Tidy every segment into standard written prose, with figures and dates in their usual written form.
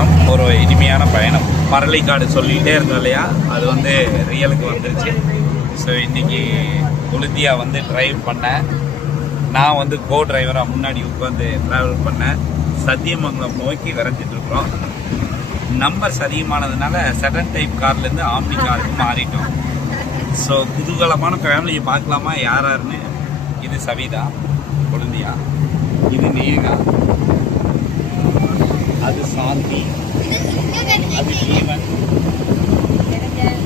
பயணம் ஒரு இனிமையான பயணம். பரளிக்காடு சொல்லிகிட்டே இருந்தோம் இல்லையா, அது வந்து ரியலுக்கு வந்துருச்சு. ஸோ இன்றைக்கி உளுத்தியா வந்து டிரைவ் பண்ணேன். நான் வந்து கோ டிரைவராக முன்னாடி உட்காந்து ட்ராவல் பண்ணேன். சத்தியமங்கலம் நோக்கி விரைஞ்சிட்ருக்குறோம். நம்பர்ஸ் அதிகமானதுனால செடன் டைப் கார்லேருந்து ஆம்னி காருக்கு மாறிட்டோம். ஸோ குதூகலமான ஃபேமிலியை பார்க்கலாமா யாருன்னு. இது சவிதா கொழுந்தியா, இது நேகா, அது சாந்தி, அது ஜீவன்,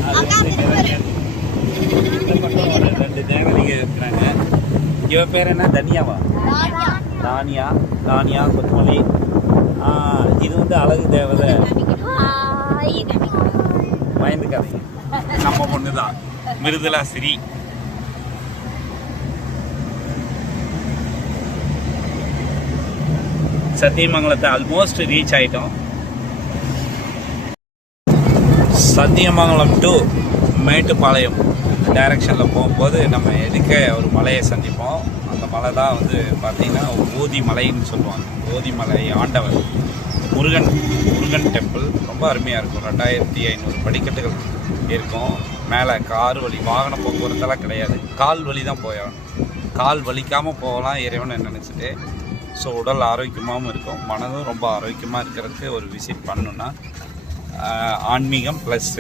அது நிரஞ்சன். இந்த பக்கம் ஒரு 2 தேவதைங்க இருக்கிறாங்க. இவ பேர் என்ன? தனியாவா? தானியா. தானியா கொத்தமல்லி. இது வந்து அழகு தேவதை. பயந்துக்காதீங்க, நம்ம பொண்ணு தான் மிருதுலா ஸ்ரீ. சத்தியமங்கலத்தை ஆல்மோஸ்ட் ரீச் ஆயிட்டோம். சத்தியமங்கலம் டு மேட்டுப்பாளையம் டைரக்ஷனில் போகும்போது நம்ம எதுக்க ஒரு மலையை சந்திப்போம். அந்த மலை தான் வந்து பார்த்திங்கன்னா ஓதி மலைன்னு சொல்லுவாங்க. ஓதி மலை ஆண்டவர் முருகன் டெம்பிள் ரொம்ப அருமையாக இருக்கும். 2500 படிக்கட்டுகள் இருக்கும். மேலே கார் வழி, வாகன போக்குவரத்தெல்லாம் கிடையாது. கால் வழி தான் போயாகணும். கால் வலிக்காமல் போகலாம் இறைவனை நினச்சிட்டு. ஸோ உடல் ஆரோக்கியமாகவும் இருக்கும், மனதும் ரொம்ப ஆரோக்கியமாக இருக்கிறதுக்கு ஒரு விசிட் பண்ணணுன்னா ஆன்மீகம் ப்ளஸ்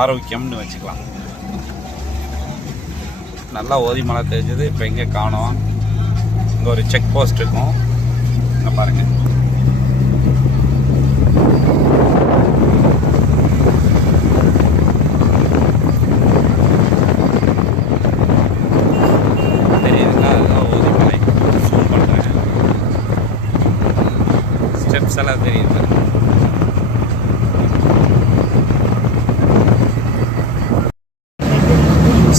ஆரோக்கியம்னு வச்சுக்கலாம். நல்லா ஓதி மலை தெரிஞ்சது. இப்போ எங்கே காணோம்? இங்கே ஒரு செக் போஸ்ட் இருக்கும், இங்கே பாருங்கள். தெரியுதுங்களா? அதுதான் ஓதி மலை. ஜூம் பண்ணுறேன், ஸ்டெப்ஸ் எல்லாம் தெரியுது.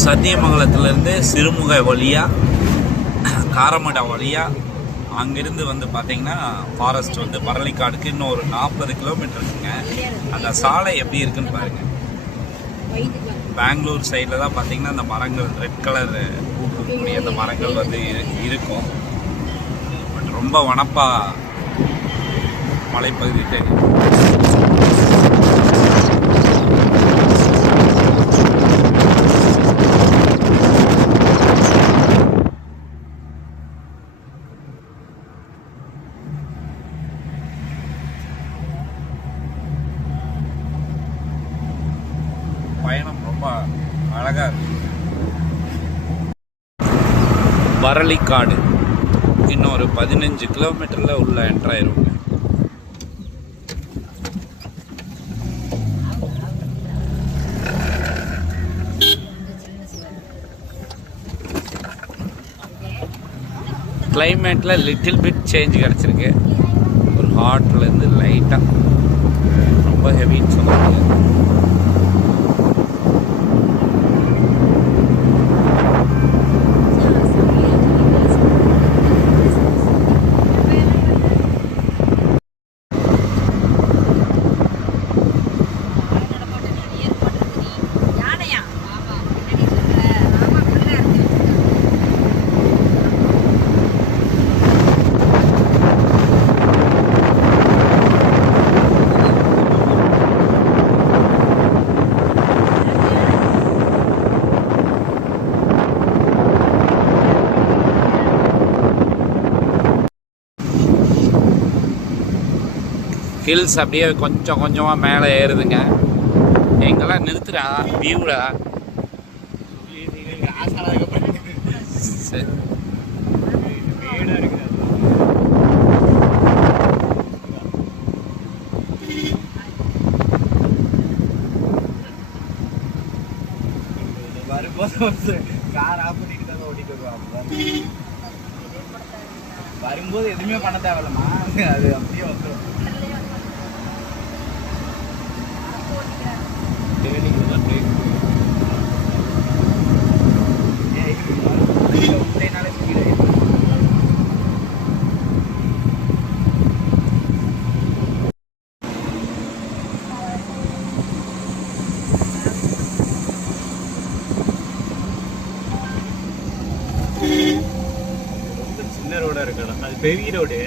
சத்தியமங்கலத்திலேருந்து சிறுமுகை வழியாக காரமடா வழியாக அங்கேருந்து வந்து பார்த்திங்கன்னா ஃபாரஸ்ட் வந்து பரளிக்காடுக்கு இன்னும் ஒரு 40 கிலோமீட்டர் இருக்குங்க. அந்த சாலை எப்படி இருக்குன்னு பாருங்கள். பெங்களூர் சைடில் தான் பார்த்திங்கன்னா அந்த மரங்கள் ரெட் கலர் பூக்கக்கூடிய அந்த மரங்கள் வந்து இருக்கும். பட் ரொம்ப வனப்பாக மலைப்பகுதி தெரியும். பயணம் ரொம்ப அழகாக இருக்கு. பரளிக்காடு இன்னும் ஒரு 15 கிலோமீட்டரில் உள்ள என்ட்ராயிருங்க. கிளைமேட்டில் லிட்டில் பிட் சேஞ்ச் கிடச்சிருக்கு. ஒரு ஹாட்லேருந்து லைட்டாக ரொம்ப ஹெவின்னு சொல்லுவாங்க. ஹில்ஸ் அப்படியே கொஞ்சம் கொஞ்சமாக மேலே ஏறுதுங்க. எங்கெல்லாம் நிறுத்துறா வியூடா. சரி, வரும்போது கார் ஆஃப் பண்ணிட்டு தான் ஓட்டிட்டு வருவாங்க. வரும்போது எதுவுமே பண்ண தேவையில்லம்மா, அது அப்படியே வந்துடும். ரொம்ப சின்ன ரோடா இருக்கணும், அது பெரிய ரோடு.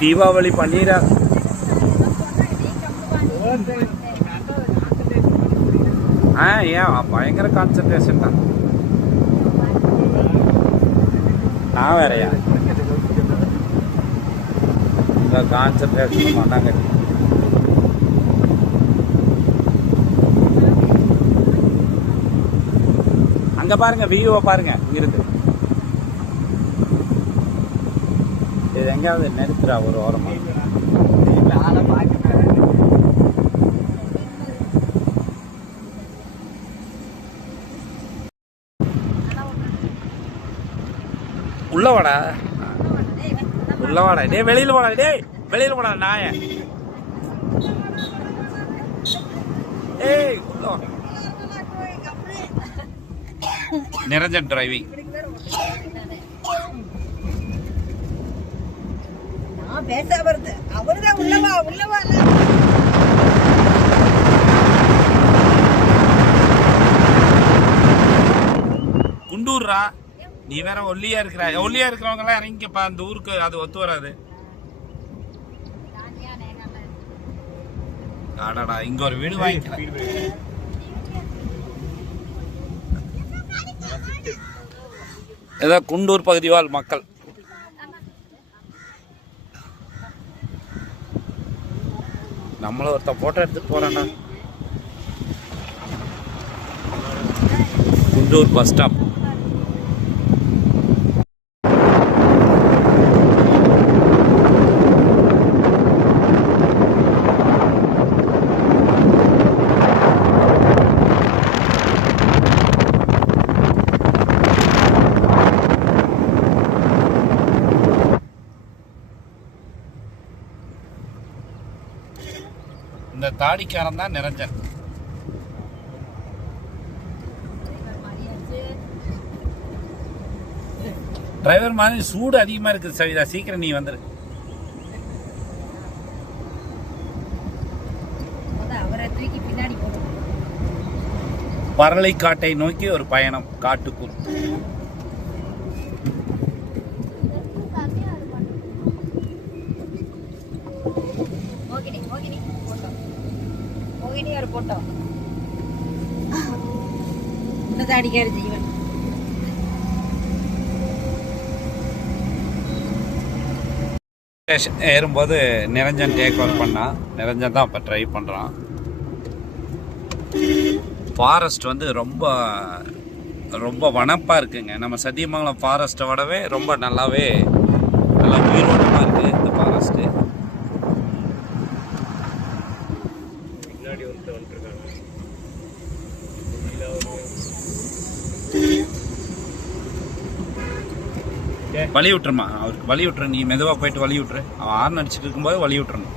தீபாவளி பண்ணிடா. ஏன் பயங்கர கான்சன்ட்ரேஷன் தான். நான் வேறையா இந்த கான்சன்ட்ரேஷன் மாட்டாங்க. அங்க பாருங்க, வியூவை பாருங்க இங்கிருந்து. இது எங்கேயாவது நிறுத்துறா ஒரு ஓரமா. உள்ள வாடா, உள்ள வாடா. டே வெளியில போடா, டே வெளியில போடா நாய. ஏய் உள்ள வா. நிரஞ்சன் டிரைவிங். குண்டூர்ரா, நீ வேற ஒல்லியா இருக்கிற. ஒல்லியா இருக்கிறவங்க எல்லாம் இறங்கிப்பா, அந்த ஊருக்கு அது ஒத்து வராது. ஆடாடா, இங்க ஒரு வீடு வாங்கிக்கலாம். ஏதோ குண்டூர் பகுதி வாழ் மக்கள். நம்மள ஒருத்த போட்டோ எடுத்துட்டு போறான்டா. Guntur bus stop. இந்த தாடிக்காரன் தான் நிரஞ்சன். டிரைவர் மாதிரி சூடு அதிகமா இருக்குது சவிதா, சீக்கிரம் நீ வந்துரு. பரளைக்காட்டை நோக்கி ஒரு பயணம் காட்டுக்குள். ஏறும்போது நிரஞ்சன் டேக் ஓவர் பண்ணா. நிரஞ்சன் தான் இப்போ ட்ரை பண்ணுறான். ஃபாரஸ்ட் வந்து ரொம்ப ரொம்ப வனப்பாக இருக்குங்க. நம்ம சத்தியமங்கலம் ஃபாரஸ்ட்டை விடவே ரொம்ப நல்லா உயிரோட்டமாக இருக்குது இந்த ஃபாரஸ்ட்டு. வழி விட்டுருமா, அவருக்கு வழி விட்டுரு. நீ மெதுவாக போயிட்டு வழி விட்டுரு. அவன் ஆர்ன் அடிச்சுட்டு இருக்கும்போது வழி விட்டுறணும்.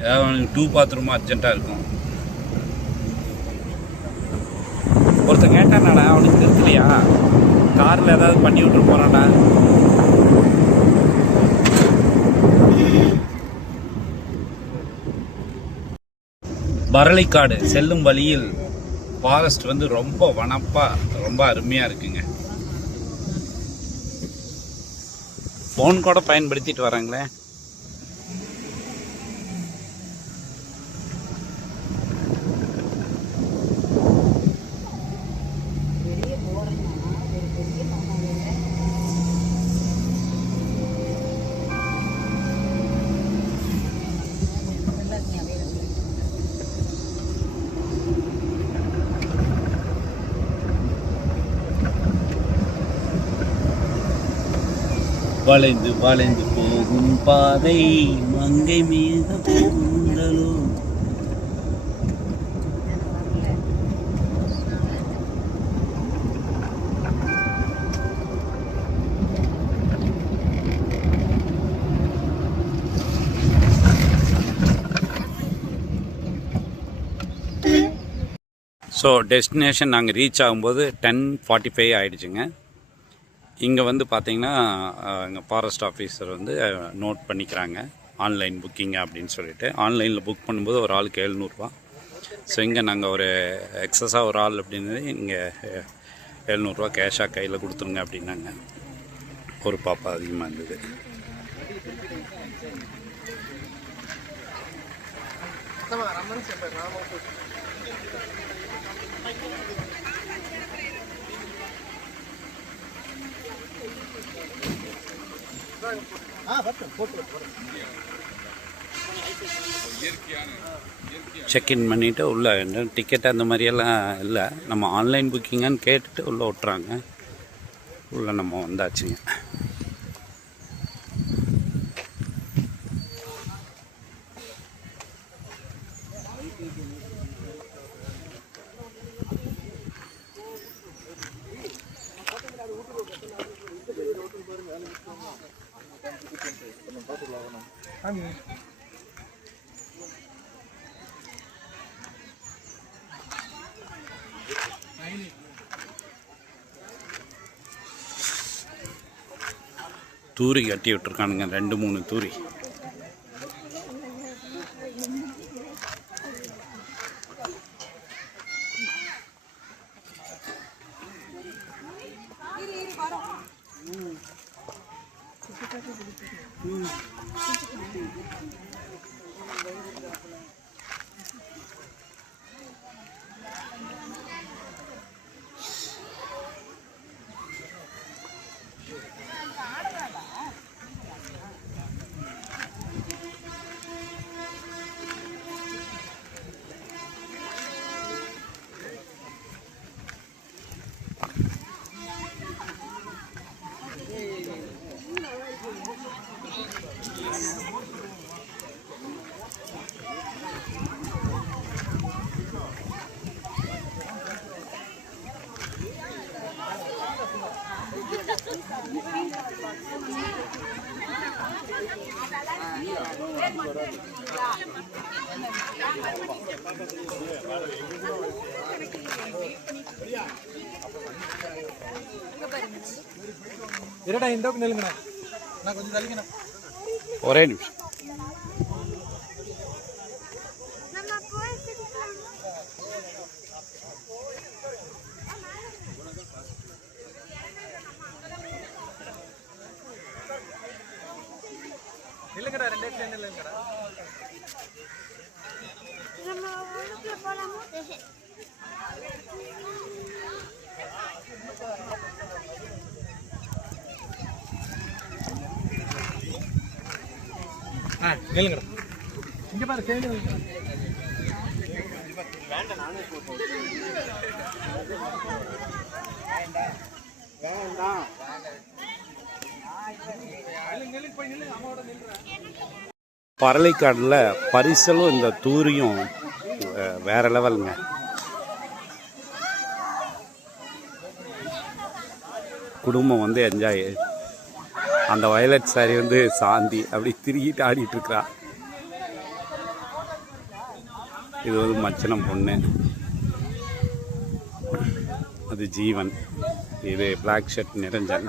ஏதாவது அவனுக்கு பாத்ரூம் அர்ஜென்ட்டாக இருக்கும். ஒருத்தன் கேட்டானாடா, அவனுக்கு நிறுத்தலையா, காரில் ஏதாவது பண்ணி விட்டுரு போகிறான்டா. பரளைக்காடு செல்லும் வழியில் ஃபாரஸ்ட் வந்து ரொம்ப ரொம்ப அருமையாக இருக்குங்க. ஃபோன் கூட பயன்படுத்திட்டு வராங்களே. வளைந்து வளைந்து போகும் பாதை மங்கை மீது பூந்தலோ. ஸோ டெஸ்டினேஷன் நாங்கள் ரீச் ஆகும்போது 10:45 ஆகிடுச்சுங்க. இங்கே வந்து பார்த்திங்கன்னா எங்கள் ஃபாரஸ்ட் ஆஃபீஸர் வந்து நோட் பண்ணிக்கிறாங்க ஆன்லைன் புக்கிங்க அப்படின்னு சொல்லிட்டு. ஆன்லைனில் புக் பண்ணும்போது ஒரு ஆளுக்கு 700 ரூபா. ஸோ இங்கே நாங்கள் ஒரு எக்ஸஸாக ஒரு ஆள் அப்படின்னு இங்கே 700 கேஷாக கையில் கொடுத்துருங்க அப்படின்னாங்க. ஒரு பாப்பா அதிகமாக இருந்தது. செக்இன் பண்ணிவிட்டு உள்ளே டிக்கெட் அந்த மாதிரியெல்லாம் இல்லை, நம்ம ஆன்லைன் புக்கிங்கான்னு கேட்டுட்டு உள்ளே விட்றாங்க. உள்ளே நம்ம வந்தாச்சுங்க. தூரி கட்டி விட்டுருக்கானுங்க, 2-3 தூரி. ஒரே நிமிஷம். இல்லங்கடா, 2 ட்ரெயின் இல்லங்கடா. நம்ம ஊருக்கு போலாமா? நில்லுங்கடா. இங்க பாரு, ட்ரெயின் வேண்டாம். நானே போறேன். வேண்டாம். பரளிக்காடில் பரிசலும் இந்த தூரியும் வேற லெவலுங்க. குடும்பம் வந்து என்ஜாய். அந்த வயலட் சாரி வந்து சாந்தி அப்படி திருகிட்டு ஆடிட்டு இருக்கிறா. இது வந்து மச்சனம் பொண்ணு, அது ஜீவன், இது பிளாக் ஷர்ட் நிரஞ்சன்.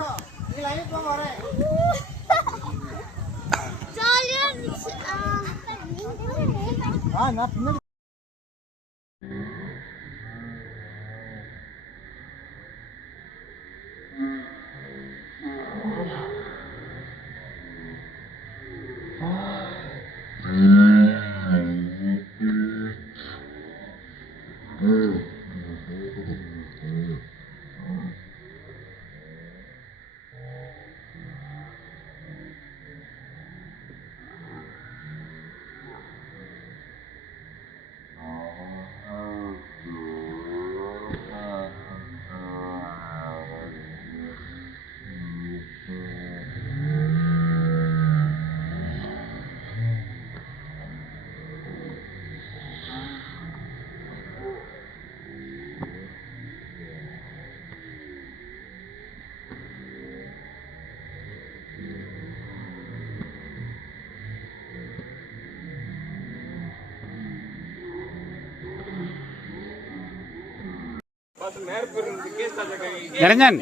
நிரஞ்சன்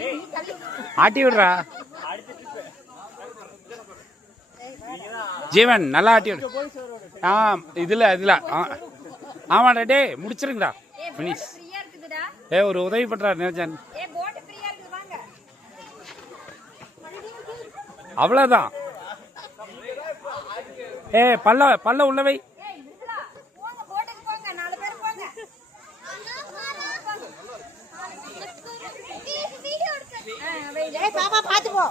ஆட்டி விடுறா. ஜீவன் நல்லா ஆட்டி விடு. இதுல இதுல ஆமாடா, டே முடிச்சிருங்கடா. ஃபினிஷ். ஒரு உதவி பண்றா நிரஞ்சன். அவ்வளோதான். பல்ல உள்ளவை. பாப்பா பாத்துப்போ.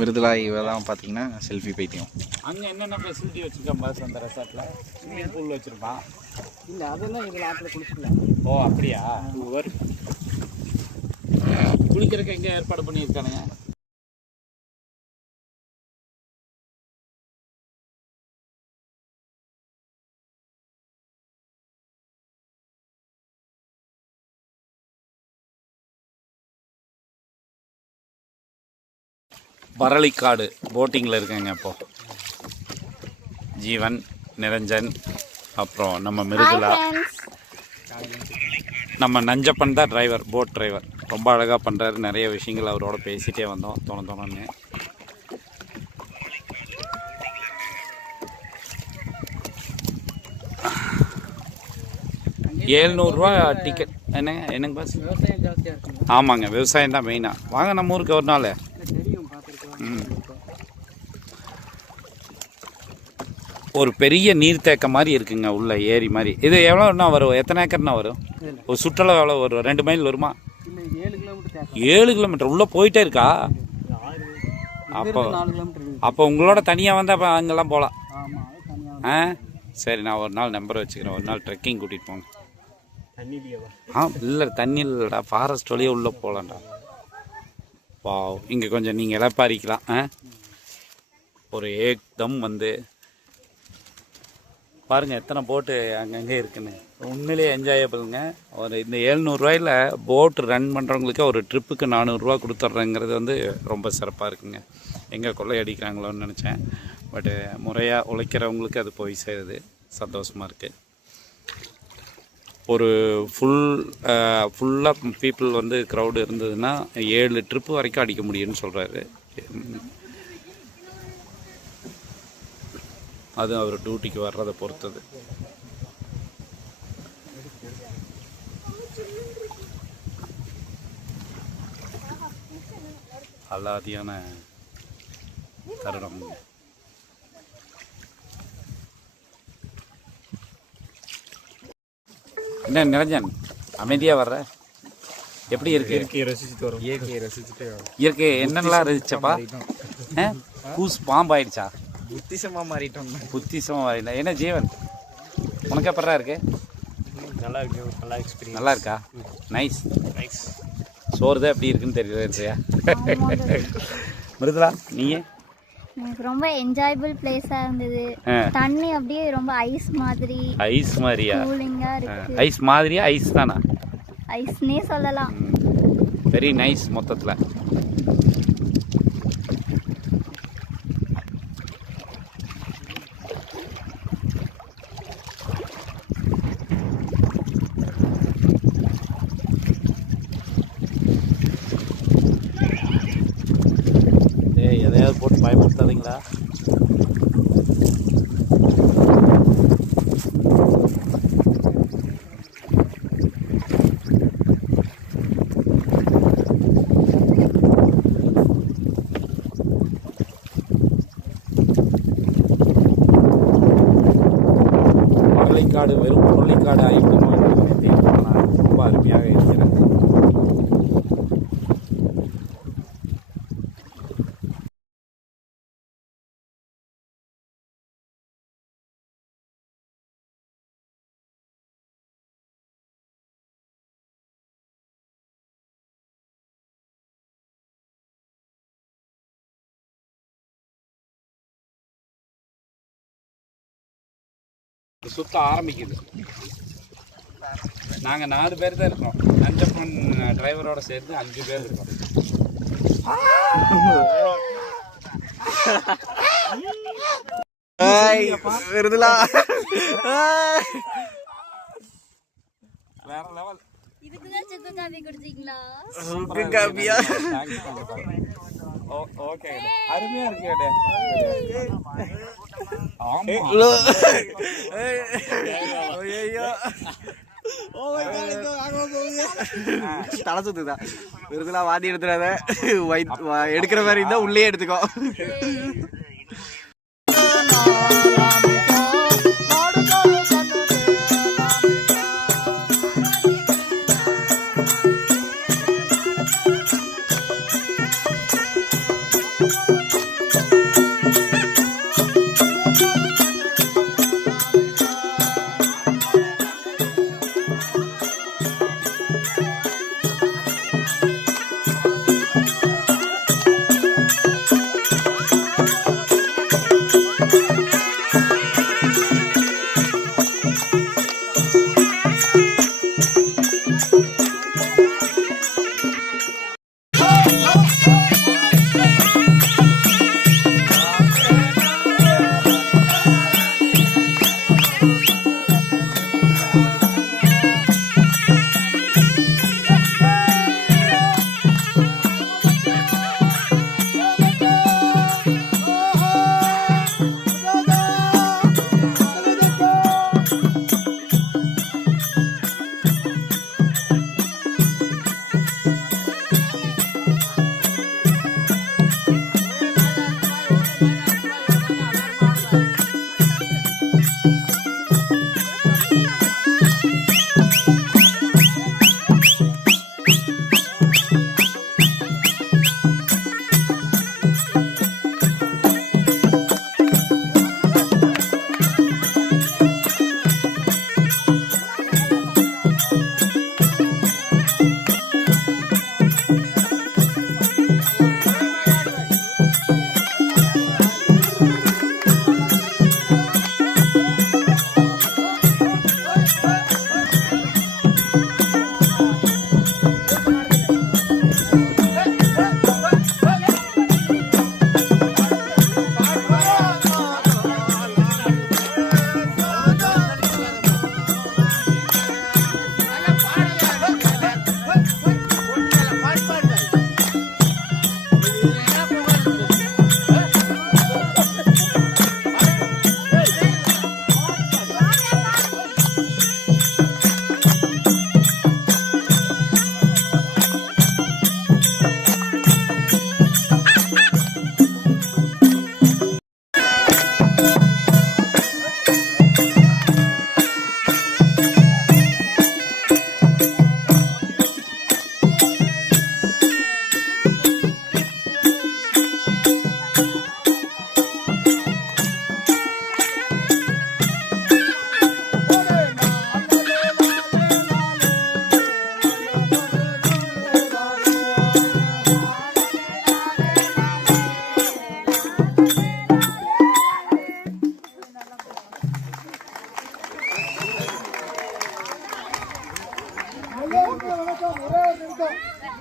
மிருதுளா இவ தான் பார்த்தீங்கன்னா செல்ஃபி பைத்தியம். அங்கே என்னென்ன ஃபெசிலிட்டி வச்சுருக்கான் பாஸ் அந்த ரெசார்ட்டில்? ஸ்விம்மிங் பூல் வச்சுருப்பான். இல்லை அதெல்லாம் இதில் ஆற்றுல குளிச்சுக்கலாம். ஓ அப்படியா? குளிக்கிறதுக்கு எங்கே ஏற்பாடு பண்ணியிருக்கானுங்க? பரளிக்காடு போட்டிங்கில் இருக்கேங்க. இப்போது ஜீவன், நிரஞ்சன், அப்புறம் நம்ம மிருதுளா, நம்ம நஞ்சப்பன் தான் டிரைவர், போட் டிரைவர். ரொம்ப அழகாக பண்ணுறாரு. நிறைய விஷயங்கள் அவரோட பேசிகிட்டே வந்தோம் தோணுன்னு. ₹700 டிக்கெட். என்னங்க பாஸ்? விவசாயம் ஜாஸ்தியாக இருக்குங்க. ஆமாங்க, விவசாயம் தான் மெயினாக. வாங்க நம்ம ஊருக்கு ஒரு நாள். ஒரு பெரிய நீர்த்தேக்கம் மாதிரி இருக்குங்க, உள்ள ஏரி மாதிரி. இது எவ்வளோண்ணா வரும்? எத்தனை ஏக்கர்னா வரும்? ஒரு சுற்றுலா எவ்வளோ வரும்? 2 மைல் வருமா? 7 கிலோமீட்டர் உள்ளே போயிட்டே இருக்கா? அப்போ உங்களோட தனியாக வந்தால் அப்போ அங்கெல்லாம் போகலாம். ஆ சரி, நான் ஒரு நாள் நம்பர் வச்சுக்கிறேன். ஒரு நாள் ட்ரெக்கிங் கூட்டிகிட்டு போங்க. இல்லை தண்ணி இல்லைடா, ஃபாரஸ்ட் வழியே உள்ளே போகலான்டா. வா, இங்கே கொஞ்சம் நீங்கள் இழப்பாரிக்கலாம். ஒரு ஏக்தம் வந்து பாருங்கள் எத்தனை போட்டு அங்கங்கே இருக்குன்னு. உண்மையிலேயே என்ஜாயபிளுங்க. ஒரு இந்த ₹700 போட்டு ரன் பண்ணுறவங்களுக்கு ஒரு ட்ரிப்புக்கு ₹400 கொடுத்துட்றேங்கிறது வந்து ரொம்ப சிறப்பாக இருக்குங்க. எங்கே கொள்ளை அடிக்கிறாங்களோன்னு நினச்சேன். பட்டு முறையாக உழைக்கிறவங்களுக்கு அது போய் சேருது. சந்தோஷமாக இருக்குது. ஒரு ஃபுல்லாக பீப்புள் வந்து க்ரௌடு இருந்ததுன்னா 7 ட்ரிப்பு வரைக்கும் அடிக்க முடியும்னு சொல்கிறாரு. அது அவர் டியூட்டிக்கு வர்றதை பொறுத்தது. அலாதியான தருணம். என்ன நிரஞ்சன் அமைதியாக வர்ற? எப்படி இருக்கு? இயற்கையை ரசிச்சுட்டு வரோம். இயற்கையை ரசிச்சுட்டு இயற்கை என்னென்னலாம் இருந்துச்சப்பா? கூஸ் பாம்பாயிடுச்சா? புத்திசமாக மாறிட்டோம். புத்திசமாக மாறிடல. என்ன ஜீவன் உனக்கு எப்படா இருக்கு? நல்லா இருக்கு. நல்லா எக்ஸ்பீரியன்ஸ். நல்லா இருக்கா? நைஸ். சோறு தான் எப்படி இருக்குன்னு தெரியல. மிருதுலா நீயே? எனக்கு ரொம்ப என்ஜாயபிள் பிளேஸா இருந்தது. தண்ணி அப்படியே ரொம்ப ஐஸ் மாதிரி. ஐஸ் மாதிரியா? கூலிங்கா இருக்கு. ஐஸ் மாதிரியா? ஐஸ் தானா? ஐஸ்னே சொல்லலாம். வெரி நைஸ் மொத்தத்தில். எதையாவது போட்டு பயன்படுத்தாதீங்களா? பரளிக்காடு வெறும் பரளிக்காடு ஆகிவிடுமோ என்று ரொம்ப அருமையாக இருக்கிறது. சுத்த ஆரம்பிக்குது. நாங்கள் 4 பேர் தான் இருக்கோம். நஞ்சப்பன் டிரைவரோட சேர்ந்து 5 பேர் இருக்கோம். விருதுலா வேற லெவல். இதுக்குதான் சுக்கு காபி குடிச்சீங்களா? சுக்கு காபியா? ஓகே அருமையா இருக்கு. தலை சுத்துதான். விருதுலா வாதி எடுத்துறாத. எடுக்கிற மாதிரி இருந்தா உள்ளே எடுத்துக்கோ.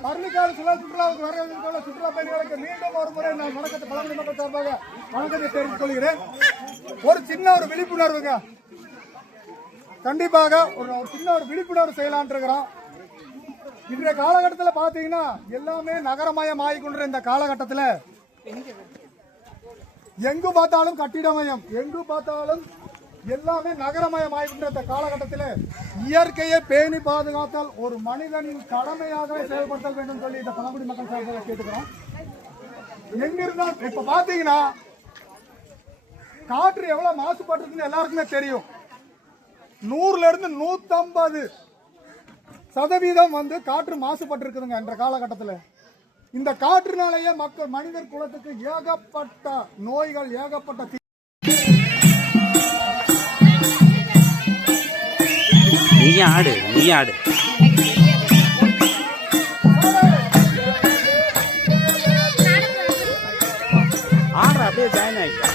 பரணிக்கால சுற்றுலாவுக்கு வர சுற்றுலா பயணிகளுக்கு மீண்டும் ஒரு முறை நான் வணக்கத்தை பழங்குடி மக்கள் சார்பாக வணக்கத்தை தெரிவித்துக் கொள்கிறேன். ஒரு சின்ன ஒரு விழிப்புணர்வுங்க, கண்டிப்பாக ஒரு சின்ன ஒரு விழிப்புணர்வு செய்யலான் இருக்கிறோம். இன்றைய காலகட்டத்தில் பாத்தீங்கன்னா எல்லாமே நகரமயம் ஆகிக்கொண்டிருக்கிற இந்த காலகட்டத்தில் எங்கு பார்த்தாலும் கட்டிடமயம், எங்கு பார்த்தாலும் எல்லாமே நகரமயம் ஆகின்ற இந்த காலகட்டத்தில் இயற்கையை பேணி பாதுகாத்தல் ஒரு மனிதனின் கடமையாக செயல்படுத்த வேண்டும் சொல்லி இந்த பழங்குடி மக்கள் சார்பாக கேட்டுக்கிறோம். எங்கிருந்தால் இப்ப பாத்தீங்கன்னா காற்று எவ்வளவு மாசுபட்டிருக்குன்னு எல்லாருக்குமே தெரியும். 100ல இருந்து 150% காற்று மாசுபட்டிருக்குதுங்க என்ற காலகட்டத்தில். இந்த காற்றுனாலேயே மனிதர் குலத்துக்கு ஏகப்பட்ட நோய்கள், ஏகப்பட்ட நீ ஆடு ஆடுற அப்படியே ஜாயின் ஆகிட்டா.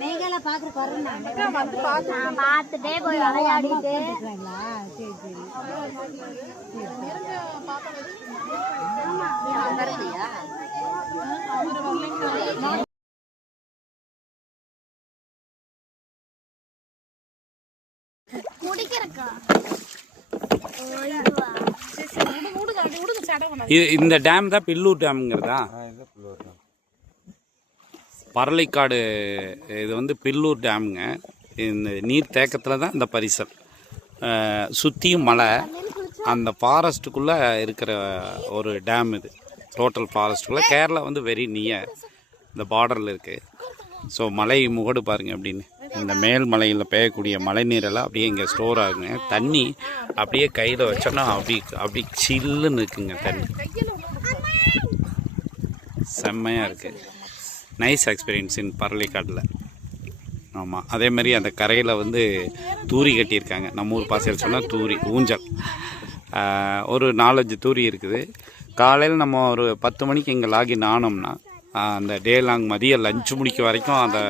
நீங்க பாக்குற பார்த்துட்டே போய் விளையாடிட்டு குடிக்கிறக்கா இந்த டேம் தான் பில்லூர் டேம்ங்கிறதா? பரளிக்காடு இது வந்து பில்லூர் டேமுங்க. இந்த நீர் தேக்கத்தில் தான் இந்த பரிசல். சுற்றியும் மலை, அந்த ஃபாரஸ்ட்டுக்குள்ளே இருக்கிற ஒரு டேம் இது. டோட்டல் ஃபாரஸ்ட்டுக்குள்ளே. கேரளா வந்து வெரி நியர், இந்த பார்டரில் இருக்குது. ஸோ மலை முகடு பாருங்கள் அப்படின்னு. இந்த மேல் மலையில் பெய்யக்கூடிய மழை நீரெல்லாம் அப்படியே இங்கே ஸ்டோர் ஆகுங்க. தண்ணி அப்படியே கையில் வச்சோன்னா அப்படி சில்லுன்னு இருக்குங்க தண்ணி. செம்மையாக இருக்குது. நைஸ் எக்ஸ்பீரியன்ஸ் இன் பரளிக்காட்டில். ஆமாம், அதே மாதிரி அந்த கரையில் வந்து தூரி கட்டியிருக்காங்க. நம்ம ஊர் பாசையில் சொன்னால் தூரி, ஊஞ்சல். ஒரு 4-5 தூரி இருக்குது. காலையில் நம்ம ஒரு 10 மணிக்கு இங்கே லாகின் ஆனோம்னா அந்த டே லாங் மதியம் லஞ்சு முடிக்க வரைக்கும் அந்த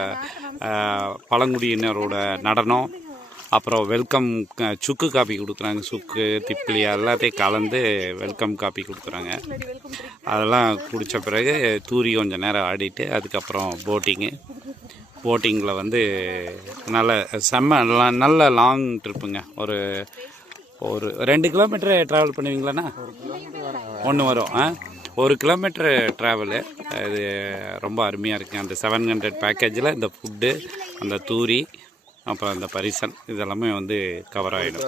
பழங்குடியினரோட நடனம், அப்புறம் வெல்கம் சுக்கு காப்பி கொடுக்குறாங்க. சுக்கு திப்பிலி எல்லாத்தையும் கலந்து வெல்கம் காப்பி கொடுக்குறாங்க. அதெல்லாம் குடித்த பிறகு தூரி கொஞ்சம் நேரம் ஆடிட்டு அதுக்கப்புறம் போட்டிங்கில் வந்து நல்ல லாங் ட்ரிப்புங்க. ஒரு 2 கிலோமீட்டர் ட்ராவல் பண்ணுவீங்களாண்ணா? 1 வரும். 1 கிலோமீட்டர் ட்ராவலு. அது ரொம்ப அருமையாக இருக்குங்க. அந்த 700 பேக்கேஜில் இந்த ஃபுட்டு, அந்த தூரி, அப்புறம் அந்த பரிசல் இதெல்லாமே வந்து கவர் ஆகிடும்.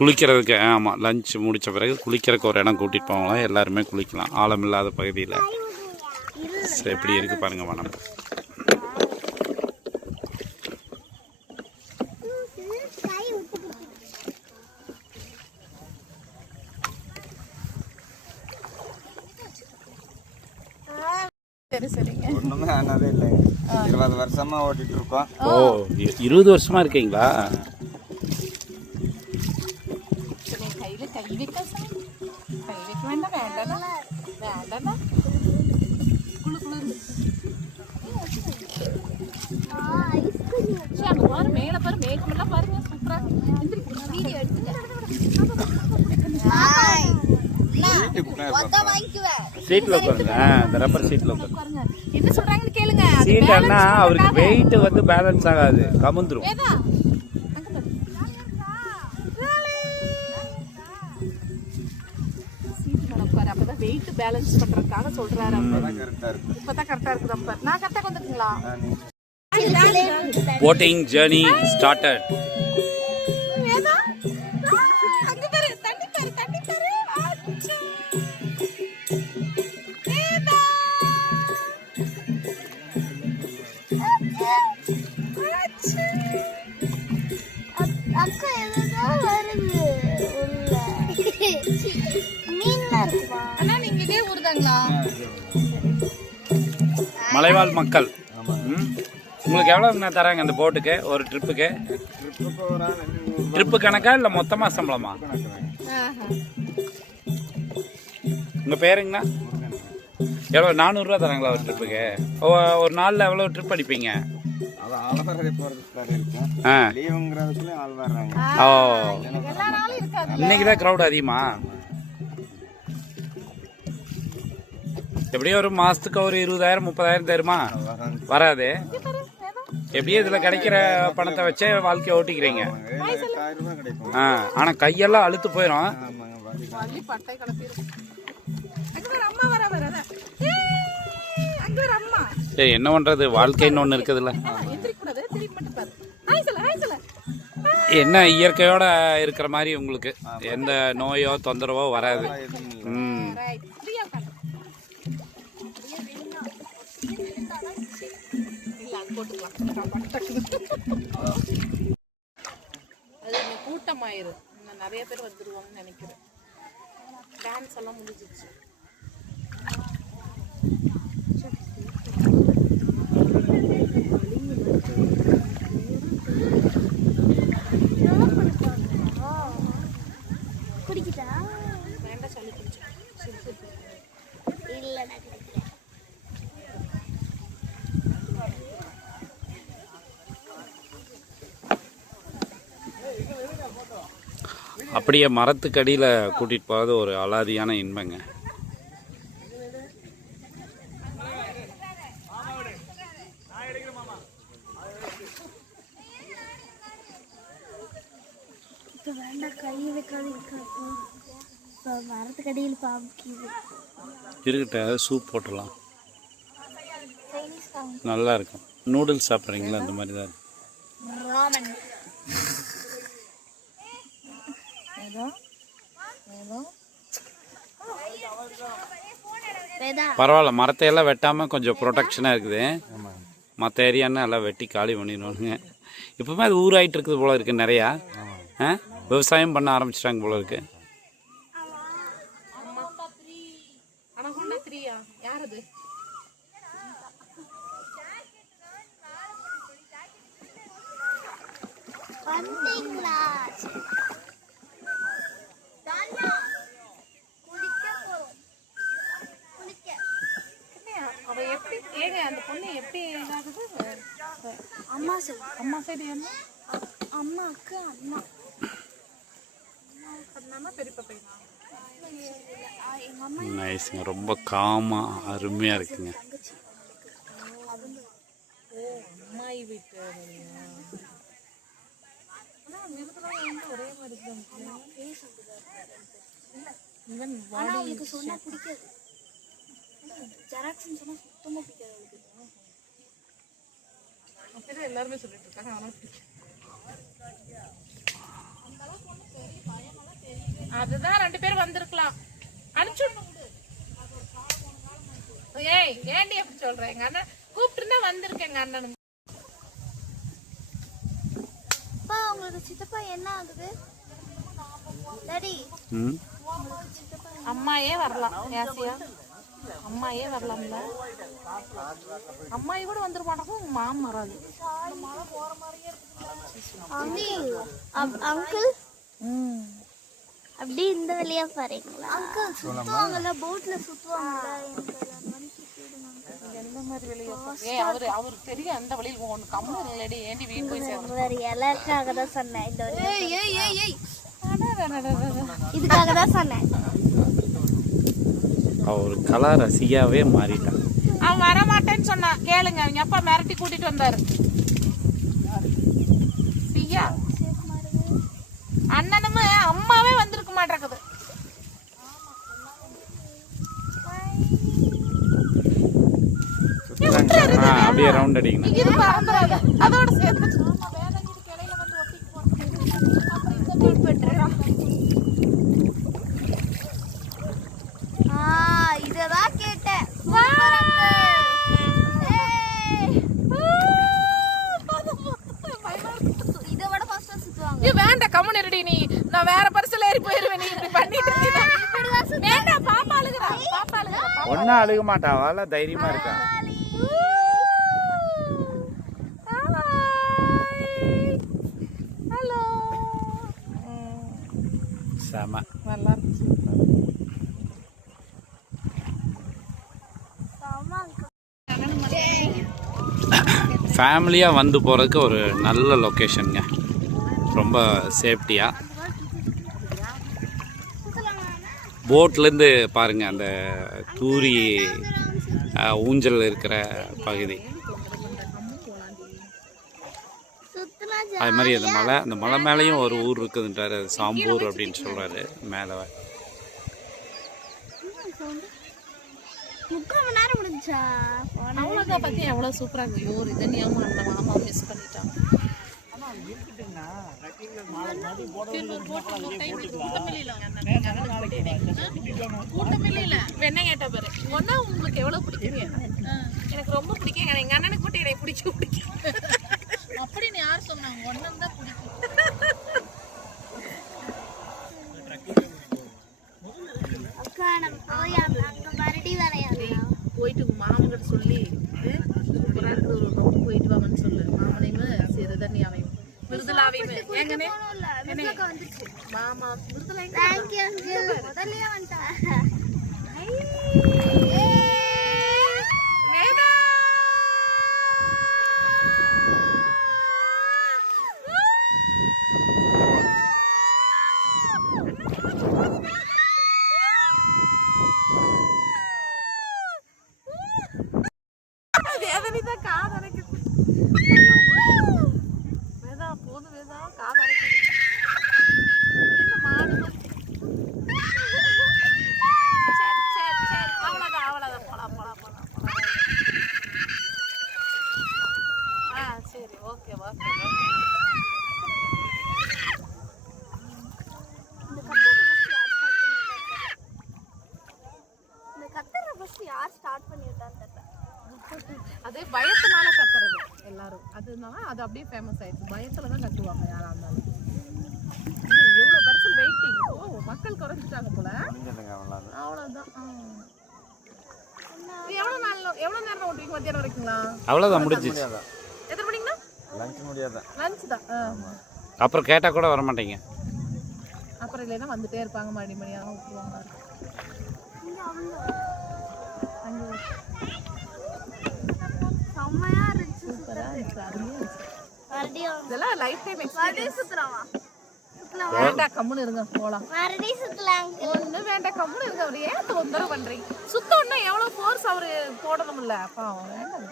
குளிக்கிறதுக்கு ஆமாம், லஞ்ச் முடித்த பிறகு குளிக்கிறதுக்கு ஒரு இடம் கூட்டிகிட்டு போவாங்களாம். எல்லாருமே குளிக்கலாம் ஆழம் இல்லாத பகுதியில். ஸோ எப்படி இருக்குது பாருங்கள் வனம். ஒண்ணுமே ஆனதே இல்லை. 20 வருஷமா ஓட்டிட்டு இருக்கோம். ஓ, 20 வருஷமா இருக்கீங்களா? மேல பாரு, மேகமெல்லாம் பாருங்க, சூப்பரா வீடியோ சீட்ல உட்காருங்க. இந்த ரப்பர் சீட்ல உட்காருங்க. என்ன சொல்றாங்கன்னு கேளுங்க. சீட்னா அவருக்கு வெயிட் வந்து பேலன்ஸ் ஆகாது, கமுந்துரும். அப்பதான் வெயிட் பேலன்ஸ் பண்றதுக்காக சொல்றாரு. இப்பதான் கரெக்டா இருக்கு. ரொம்ப நான் கரெக்டா வந்துருக்கீங்களா? Boating journey started. அக்கா எதுதான் வருது அண்ணா, நீங்க இதே ஊர்தாங்களா? மலைவாழ் மக்கள். உங்களுக்கு எவ்வளோ தராங்க அந்த போட்டுக்கு ஒரு ட்ரிப்புக்கு? ட்ரிப்பு கணக்கா இல்லை மொத்தமாக சம்பளமா? உங்கள் பேருங்கண்ணா? எவ்வளோ 400 ரூபா தராங்களா ஒரு ட்ரிப்புக்கு? ஒரு நாளில் எவ்வளோ ட்ரிப் அடிப்பீங்க? ஓ, இன்னைக்கு தான் க்ரௌட் அதிகமா? எப்படியும் ஒரு மாசத்துக்கு ஒரு 20,000 30,000 தருமா? வராது. எப்படியும் இதுல கிடைக்கிற பணத்தை வச்சே வாழ்க்கைய ஓட்டிக்கிறீங்க. ஆனா கையெல்லாம் அழுத்து போயிடும். என்ன பண்றது, வாழ்க்கைன்னு ஒண்ணு இருக்குதுல்ல. என்ன இயற்கையோட இருக்கிற மாதிரி உங்களுக்கு எந்த நோயோ தொந்தரவோ வராது. கூட்டமாயிரு, நிறைய பேர் வந்துருவாங்கன்னு நினைக்கிறேன். டான்ஸ் எல்லாம் முடிஞ்சிச்சு. குடிக்கிட்டா வேண்டாம், சொல்லி குடிச்சு. இல்லடா. அப்படியே மரத்துக்கடியில் கூட்டிகிட்டு போகிறது ஒரு அலாதியான இன்பங்க. மரத்துக்கடியில் பாம்பு இருக்கிட்ட சூப் போட்டுடலாம், நல்லா இருக்கும். நூடுல்ஸ் சாப்பிட்றீங்களா? அந்த மாதிரி தான் இருக்கும். பரவாயில்ல, மரத்தையெல்லாம் வெட்டாமல் கொஞ்சம் ப்ரொடெக்ஷனாக இருக்குது. மற்ற ஏரியான்னு எல்லாம் வெட்டி காலி பண்ணிடுவானுங்க. இப்போவுமே அது ஊராயிட்டு இருக்குது போல இருக்குது. நிறையா விவசாயம் பண்ண ஆரம்பிச்சிட்டாங்க போல இருக்கு. அந்த பொண்ணு எப்படி அம்மா சைடு. அம்மா சைடு என்ன? அம்மாக்கு அண்ணா. அண்ணா பெரியப்பா பையனா? நைஸுங்க, ரொம்ப காமாக அருமையாக இருக்குங்க. அம்மாயி வீட்டு ஒரே மாதிரி சொன்னா பிடிக்காது. ஜெராக்ஸ்னு சொன்னா சுத்தமா பிடிக்காது. எல்லாருமே சொல்லிட்டு இருக்காங்க. அதுதான் 2 பேர் வந்திருக்கலாம். அனுப்பிச்சு ஏய் ஏண்டி எப்படி சொல்றேன்? எங்க அண்ணன் கூப்பிட்டு இருந்தா வந்திருக்கேன். எங்க அண்ணன் உங்களுக்கு சித்தப்பா என்ன ஆகுது டாடி? அம்மாயே வரலாம். ஏசியா அம்மாயே வரலாம்ல. அம்மாயி கூட வந்துட மாட்டாங்க. உங்க மாமா வராது. அங்கிள் அப்படி இந்த வழியா பாருங்களா? அங்கிள் சுத்துவாங்கல்ல, போட்ல சுத்துவாங்கல்ல. எந்த மாதிரி வெளியே? அவரு பெரிய அந்த வழியில் ஒன்று கம்மு இல்லடி. ஏண்டி வீட்டு போய் சேர்ந்து வேற எல்லாருக்காக தான் சொன்னேன். இந்த இதுக்காக தான் சொன்னேன். ஒரு கலா ரசிகாவே மாறிட்டான். அவன் வரமாட்டேன்னு சொன்னான். கேளுங்க, அவங்க அப்பா மிரட்டி கூட்டிட்டு வந்தாரு. பியா அண்ணனும் அம்மாவே வந்திருக்க மாட்டேங்குது. அப்படியே ரவுண்ட் அடிக்கணும். இது பறந்துறாங்க. அதோட சேர்த்து இததான் கேட்டேன். இதை விட ஃபர்ஸ்ட் சுத்துவாங்க. வேண்டாம், கம்முனடி நீ. நான் வேற பரிசுல ஏறி போயிருவேன். நீ இப்படி பண்ணிட்டு இருக்கீங்க. வேண்டாம், பாப்பா அழுகுறா. பாப்பா அழுகுறா. ஒன்னும் அழுக மாட்டா, அவள தைரியமா இருக்கா. ஹலோ. செம, நல்லா இருந்துச்சு. ஃபேமிலியாக வந்து போகிறதுக்கு ஒரு நல்ல லொக்கேஷனுங்க. ரொம்ப சேஃப்டியாக போட்லேருந்து பாருங்கள் அந்த தூரி ஊஞ்சல் இருக்கிற பகுதி. அது மாதிரி அந்த மலை மேலேயும் ஒரு ஊர் இருக்குதுன்றாரு. அது சாம்பூர் அப்படின்னு சொல்கிறாரு. மேலே 3/4 மணி நேரம் முடிஞ்சா அவ்வளோதான். பற்றி எவ்வளோ சூப்பராக இருக்கு. ஒரு இதை ஞாபகம் அந்த மாமா மிஸ் பண்ணிட்டான். கூட்டமில்ல வெண்ணெய் கேட்ட பாரு. ஒன்னா உங்களுக்கு எவ்வளவு பிடிக்குங்க? எனக்கு ரொம்ப பிடிக்கும். எங்க அண்ணனுக்கு மட்டும் எனக்கு பிடிக்கும். அப்படின்னு யார் சொன்னாங்க? ஒன்னும் தான் பிடிக்கும். அக்கா நம்ம போய் அங்க மறுபடி வரையாடலாம். போயிட்டு மாமன்கிட்ட சொல்லி சூப்பரா இருக்குது ஒரு ரவுண்ட் போயிட்டு வாங்கன்னு சொல்லு. மாமனையும் சிறுதண்ணி அவையும் விருதுலாவையும் எங்கனே மாமா விருதுல. Thank you uncle. முதல்லயே வந்துட்டா. வேதனை காது அரைக்குது. வேதா போதும் வேதா, காது அரைக்குது. என்ன மாடு மாதிரி. சரி அவ்வளோதான் போலாம். சரி ஓகே. அது பயத்தினால கத்துறது எல்லாரும், அதனால அது அப்படியே ஃபேமஸ் ஆயிடுச்சு. பயத்துல தான் கத்துவாங்க யாரா இருந்தாலும். எவ்வளோ பர்சன்ட் வெயிட்டிங். மக்கள் குறைஞ்சிட்டாங்க போல. அவ்வளோதான். எவ்வளோ நேரம் ஓட்டுவீங்க? மத்தியானம் வரைக்குங்களா? அவ்வளோதான், முடிஞ்சிச்சு. எத்தனை மணிங்கண்ணா? லஞ்ச் தான். அப்புறம் கேட்டால் கூட வர மாட்டேங்க. அப்புறம் இல்லைன்னா வந்துட்டே இருப்பாங்க, மணியாக விட்டுருவாங்க. இதெல்லாம் லைஃப் டைம் எக்ஸ்பீரியன்ஸ். வேண்டாம் கம்முன்னு இருங்க, போலாம். ஒண்ணு வேண்டாம் கம்முன்னு இருங்க. அவர் ஏன் தொந்தரவு பண்றீங்க? சுத்தம்னா எவ்வளவு ஃபோர்ஸ் அவரு போடணும்ல. அப்பா வேண்டாம்,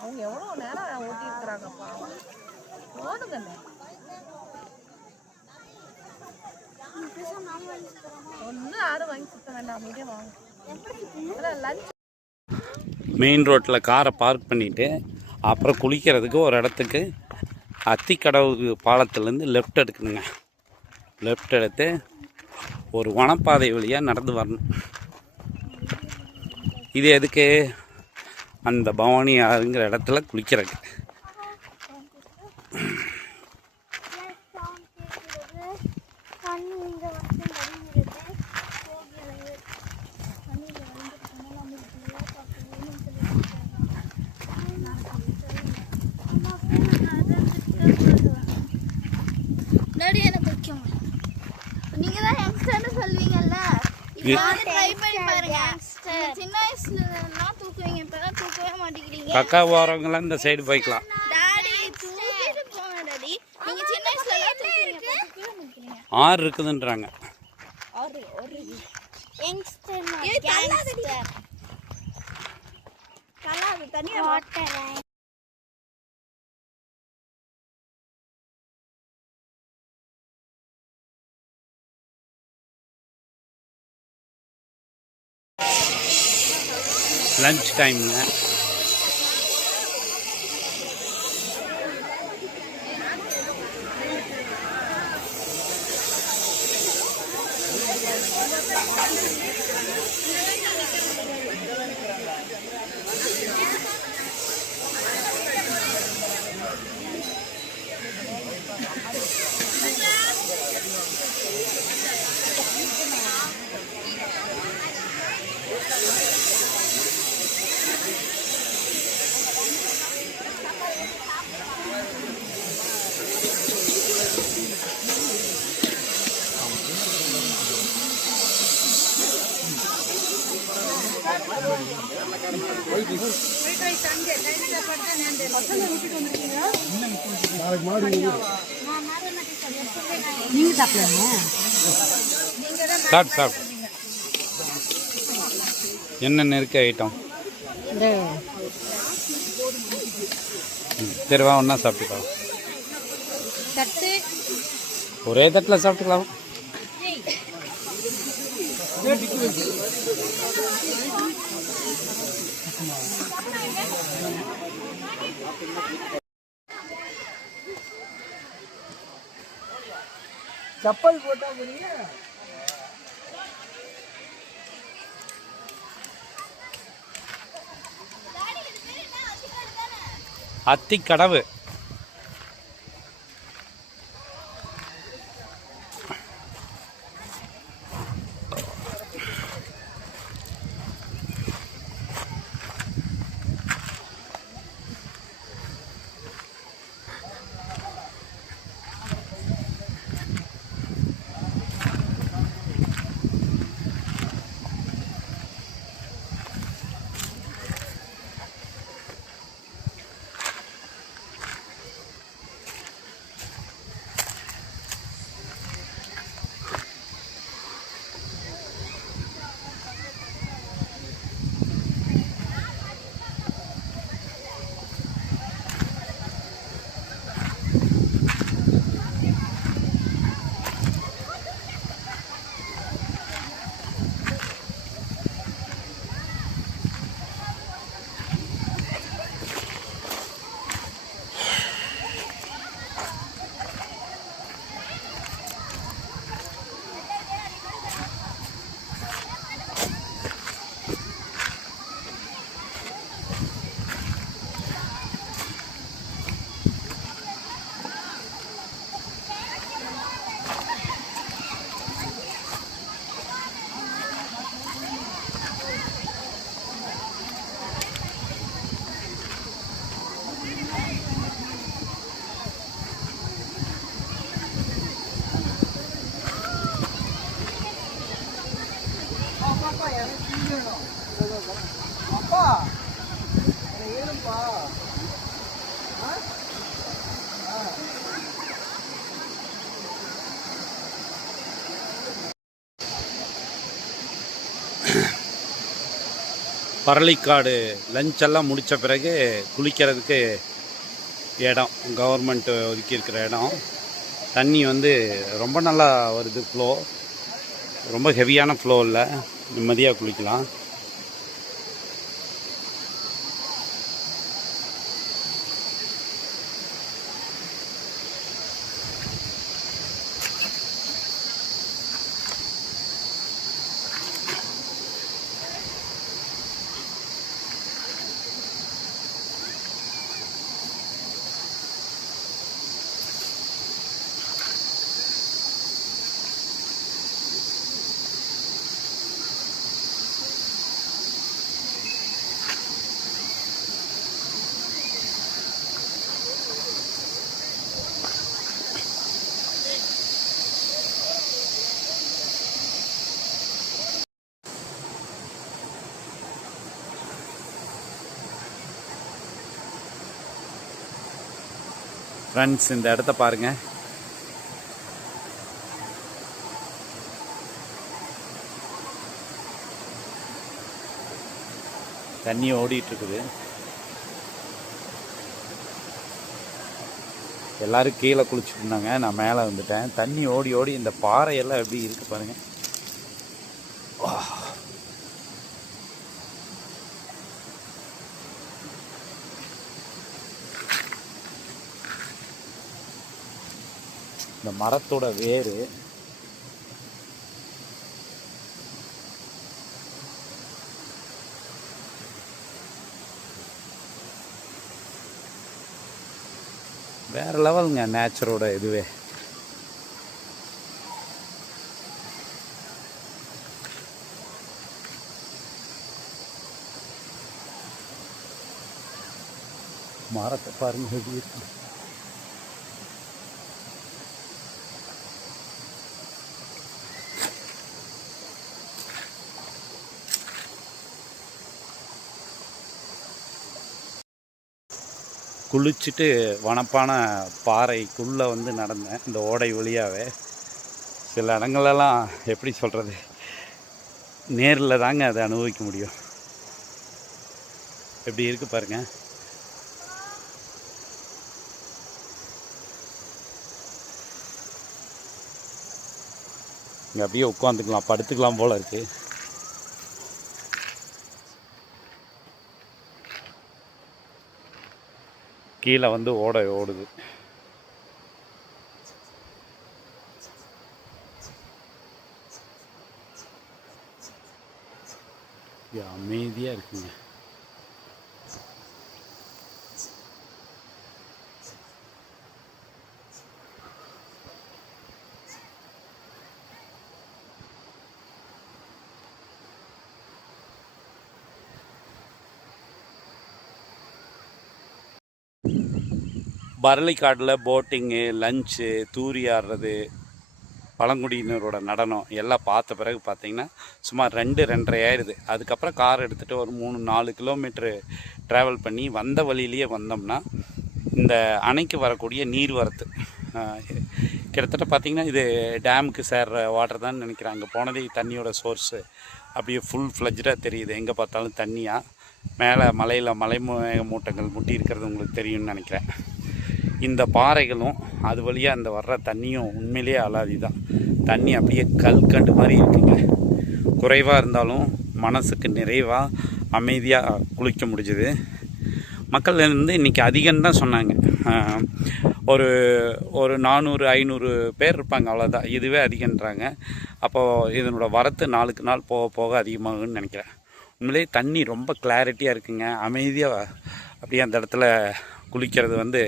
அவங்க எவ்வளவு நேரம் ஓட்டி இருக்கிறாங்கப்பா. போதுங்கண்ணே, ஒண்ணு யாரும் வாங்கி சுத்த வேண்டாம், அமைதியா வாங்க. லஞ்ச் மெயின் ரோட்டில் காரை பார்க் பண்ணிவிட்டு அப்புறம் குளிக்கிறதுக்கு ஒரு இடத்துக்கு அத்திக்கடவு பாலத்துலேருந்து லெஃப்ட் எடுக்கணுங்க. லெஃப்ட் எடுத்து ஒரு வனப்பாதை வழியாக நடந்து வரணும். இது எதுக்கு? அந்த பவானி ஆறுங்கிற இடத்துல குளிக்கிறதுக்கு. கக்கா போறவங்களாம் இந்த சைடு போய்க்கலாம். ஆறு இருக்குதுன்றாங்க. லஞ்ச் டைம்ங்க. சாப்பிட்டு என்னென்ன இருக்கு ஐட்டம்? சரிவா, ஒன்றா சாப்பிட்டுக்கலாம். ஒரே தட்டில் சாப்பிட்டுக்கலாம். चप्पल போட்டா போறீங்க. அத்திக்கடவு. பரளிக்காடு லஞ்செல்லாம் முடித்த பிறகு குளிக்கிறதுக்கு இடம் கவர்மெண்ட் ஒதுக்கி இருக்கிற இடம். தண்ணி வந்து ரொம்ப நல்லா வருது, ஃப்ளோ ரொம்ப ஹெவியான ஃப்ளோ இல்லை, நிம்மதியாக குளிக்கலாம். ஃப்ரெண்ட்ஸ், இந்த இடத்த பாருங்கள். தண்ணி ஓடிட்டுருக்குது. எல்லோரும் கீழே குளிச்சுட்டு இருந்தாங்க, நான் மேலே வந்துட்டேன். தண்ணி ஓடி ஓடி இந்த பாறையெல்லாம் எப்படி இருக்குது பாருங்கள். இந்த மரத்தோட வேறு வேறு லெவலுங்க, நேச்சரோட இதுவே. மரத்தை பாருங்க எப்படி இருக்கு. குளிச்சுட்டு வனப்பான பாறைக்குள்ளே வந்து நடந்தேன், இந்த ஓடை வழியாகவே. சில இடங்களெல்லாம் எப்படி சொல்கிறது, நேரில் தாங்க அதை அனுபவிக்க முடியும். எப்படி இருக்குது பாருங்கள். இங்கே அப்படியே உட்காந்துக்கலாம், படுத்துக்கலாம் போல் இருக்குது. கீழே வந்து ஓடை ஓடுது. அமைதியாக இருக்குங்க. பரளிக்காட்டில் போட்டிங்கு, லஞ்சு, தூரி ஆடுறது, பழங்குடியினரோட நடனம் எல்லாம் பார்த்த பிறகு பார்த்திங்கன்னா சுமார் 2-2.5 ஆயிடுது. அதுக்கப்புறம் கார் எடுத்துகிட்டு ஒரு 3-4 கிலோமீட்ரு ட்ராவல் பண்ணி வந்த வழியிலேயே வந்தோம்னா இந்த அணைக்கு வரக்கூடிய நீர்வரத்து கிட்டத்தட்ட பார்த்திங்கன்னா இது டேமுக்கு சேர்ற வாட்டர் தான் நினைக்கிறேன். அங்கே போனதே தண்ணியோட சோர்ஸு அப்படியே ஃபுல் ஃப்ளஜ்டாக தெரியுது. எங்கே பார்த்தாலும் தண்ணியாக மேலே மலையில் மலை மூட்டங்கள் முட்டி இருக்கிறது உங்களுக்கு தெரியும்னு நினைக்கிறேன். இந்த பாறைகளும் அது வழியாக அந்த வர்ற தண்ணியும் உண்மையிலேயே அலாதி தான். தண்ணி அப்படியே கல்கண்டு மாதிரி இருக்குங்க. குறைவாக இருந்தாலும் மனசுக்கு நிறைவாக அமைதியாக குளிக்க முடிஞ்சுது. மக்கள் வந்து இன்றைக்கி அதிகம்தான் சொன்னாங்க. ஒரு 400-500 பேர் இருப்பாங்க, அவ்வளோதான். இதுவே அதிகன்றாங்க. அப்போது இதனோட வரத்து நாளுக்கு நாள் போக போக அதிகமாகுன்னு நினைக்கிறேன். உண்மையிலே தண்ணி ரொம்ப கிளாரிட்டியாக இருக்குங்க. அமைதியாக அப்படியே அந்த இடத்துல குளிக்கிறது வந்து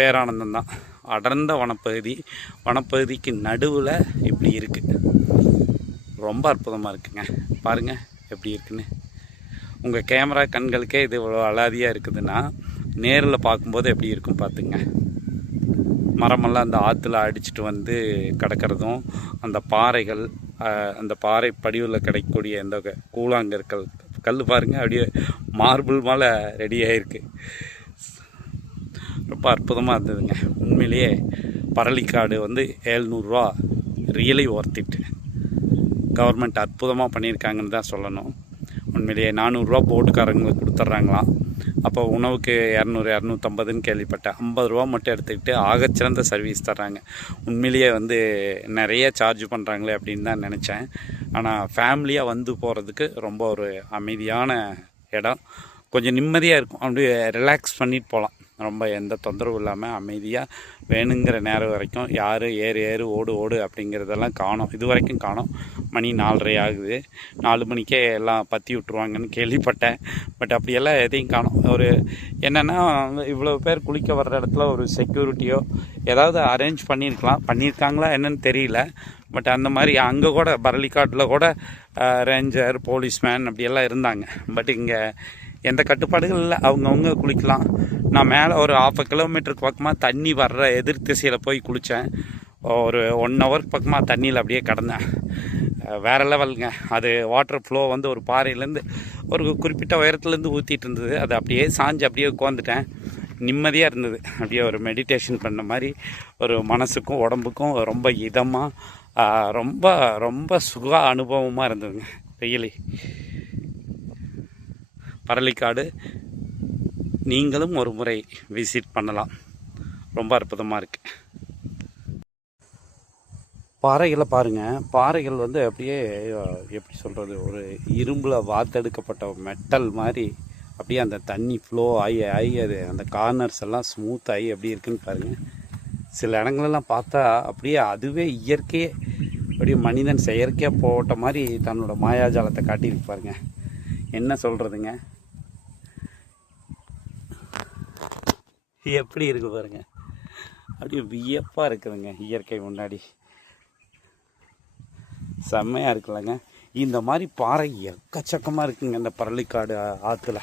பேரானந்தம் தான். அடர்ந்த வனப்பகுதிக்கு நடுவில் இப்படி இருக்குது. ரொம்ப அற்புதமாக இருக்குங்க. பாருங்கள் எப்படி இருக்குன்னு. உங்கள் கேமரா கண்களுக்கே இது இவ்வளோ அலாதியாக இருக்குதுன்னா நேரில் பார்க்கும்போது எப்படி இருக்கும் பார்த்துங்க. மரமெல்லாம் அந்த ஆற்றுல அடிச்சுட்டு வந்து கிடக்கிறதும், அந்த பாறைகள், அந்த பாறை படிவில் கிடைக்கக்கூடிய அந்த கூழாங்கற்கள் கல் பாருங்கள், அப்படியே மார்பிள் மேலே ரெடி ஆகிருக்கு. ரொம்ப அற்புதமாக இருந்ததுங்க. உண்மையிலேயே பரளிக்காடு வந்து 700 ரூபா ரியலி ஒர்த் இட். கவர்மெண்ட் அற்புதமாக பண்ணியிருக்காங்கன்னு தான் சொல்லணும். உண்மையிலேயே 400 ரூபா போட்டுக்காரங்களுக்கு கொடுத்துட்றாங்களாம். அப்போ உணவுக்கு 200 250ன்னு கேள்விப்பட்டேன். 50 ரூபா மட்டும் எடுத்துக்கிட்டு ஆகச்சிறந்த சர்வீஸ் தர்றாங்க. உண்மையிலேயே வந்து நிறைய சார்ஜ் பண்ணுறாங்களே அப்படின்னு தான் நினச்சேன். ஆனால் ஃபேமிலியாக வந்து போகிறதுக்கு ரொம்ப ஒரு அமைதியான இடம், கொஞ்சம் நிம்மதியாக இருக்கும். அப்படியே ரிலாக்ஸ் பண்ணிட்டு போகலாம். ரொம்ப எந்த தொந்தரவும் இல்லாமல் அமைதியாக வேணுங்கிற நேரம் வரைக்கும் யார் ஏறு ஓடு அப்படிங்கிறதெல்லாம் காணோம். இது வரைக்கும் காணோம். மணி 4:30 ஆகுது. 4 மணிக்கே எல்லாம் பற்றி விட்ருவாங்கன்னு கேள்விப்பட்டேன். பட் அப்படியெல்லாம் எதையும் காணோம். ஒரு என்னென்னா, இவ்வளோ பேர் குளிக்க வர்ற இடத்துல ஒரு செக்யூரிட்டியோ ஏதாவது அரேஞ்ச் பண்ணியிருக்காங்களா என்னன்னு தெரியல. பட் அந்த மாதிரி அங்கே கூட பரளிக்காட்டில் கூட ரேஞ்சர் போலீஸ்மேன் அப்படியெல்லாம் இருந்தாங்க. பட் இங்கே எந்த கட்டுப்பாடுகள் இல்லை. அவங்கவுங்க குளிக்கலாம். நான் மேலே ஒரு 1/2 கிலோமீட்டருக்கு பக்கமாக தண்ணி வர்ற எதிர் திசையில் போய் குளித்தேன். ஒரு 1 ஹவருக்கு பக்கமாக தண்ணியில் அப்படியே கிடந்தேன். வேறு லெவலுங்க. அது வாட்டர் ஃப்ளோ வந்து ஒரு பாறையிலேருந்து ஒரு குறிப்பிட்ட உயரத்துலேருந்து ஊற்றிட்டு இருந்தது. அது அப்படியே சாஞ்சு அப்படியே உட்காந்துட்டேன். நிம்மதியாக இருந்தது. அப்படியே ஒரு மெடிடேஷன் பண்ண மாதிரி ஒரு மனசுக்கும் உடம்புக்கும் ரொம்ப இதமாக ரொம்ப ரொம்ப சுக அனுபவமாக இருந்ததுங்க. வெயிலி பரளிக்காடு நீங்களும் ஒரு முறை விசிட் பண்ணலாம். ரொம்ப அற்புதமாக இருக்குது. பாறைகளை பாருங்கள். பாறைகள் வந்து அப்படியே எப்படி சொல்கிறது, ஒரு இரும்பில் வாத்தெடுக்கப்பட்ட மெட்டல் மாதிரி அப்படியே அந்த தண்ணி ஃப்ளோ ஆகி அது அந்த கார்னர்ஸ் எல்லாம் ஸ்மூத் ஆகி எப்படி இருக்குன்னு பாருங்கள். சில இடங்களெல்லாம் பார்த்தா அப்படியே அதுவே இயற்கையே அப்படியே மனிதன் செயற்கையாக போட்ட மாதிரி தன்னோட மாயாஜாலத்தை காட்டியிருக்கு பாருங்க. என்ன சொல்கிறதுங்க, எப்படி இருக்கு பாருங்க. அப்படியே வியப்பாக இருக்குதுங்க இயற்கை முன்னாடி. செம்மையாக இருக்குல்லங்க. இந்த மாதிரி பாறை எக்கச்சக்கமாக இருக்குங்க இந்த பரளிக்காடு ஆற்றுல.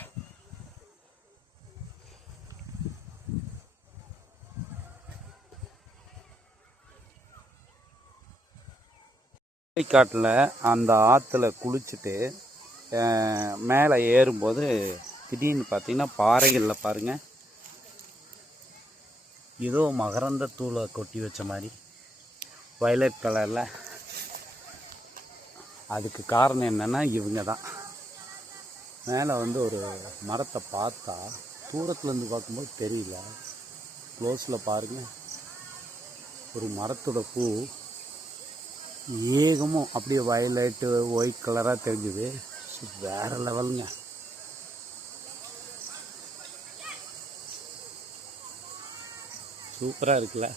பரளிக்காட்டில் அந்த ஆற்றுல குளிச்சுட்டு மேலே ஏறும்போது திடீர்னு பார்த்தீங்கன்னா பாறைகளில் பாருங்கள் ஏதோ மகரந்த தூளை கொட்டி வச்ச மாதிரி வயலட் கலரில். அதுக்கு காரணம் என்னென்னா இவங்க தான். மேலே வந்து ஒரு மரத்தை பார்த்தா தூரத்துலேருந்து பார்க்கும்போது தெரியல, க்ளோஸில் பாருங்கள் ஒரு மரத்தோட பூ ஏகமும் அப்படியே வயலட்டு ஒயிட் கலராக தெரிஞ்சுது. வேறு லெவலுங்க. சூப்பராக இருக்குல்ல.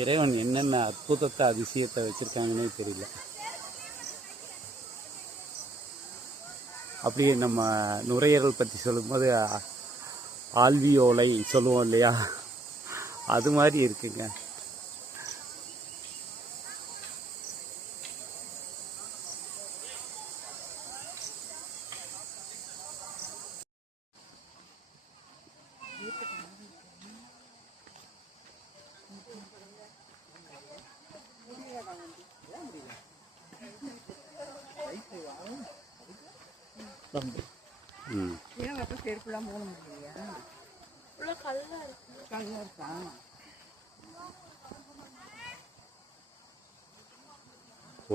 இறைவன் என்னென்ன அற்புதத்தை அதிசயத்தை வச்சுருக்காங்கன்னே தெரியல. அப்படியே நம்ம நுரையீரல் பற்றி சொல்லும்போது ஆல்வியோலை சொல்லுவோம் இல்லையா, அது மாதிரி இருக்குங்க.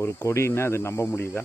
ஒரு கொடின்னா அது நம்ப முடியுதா?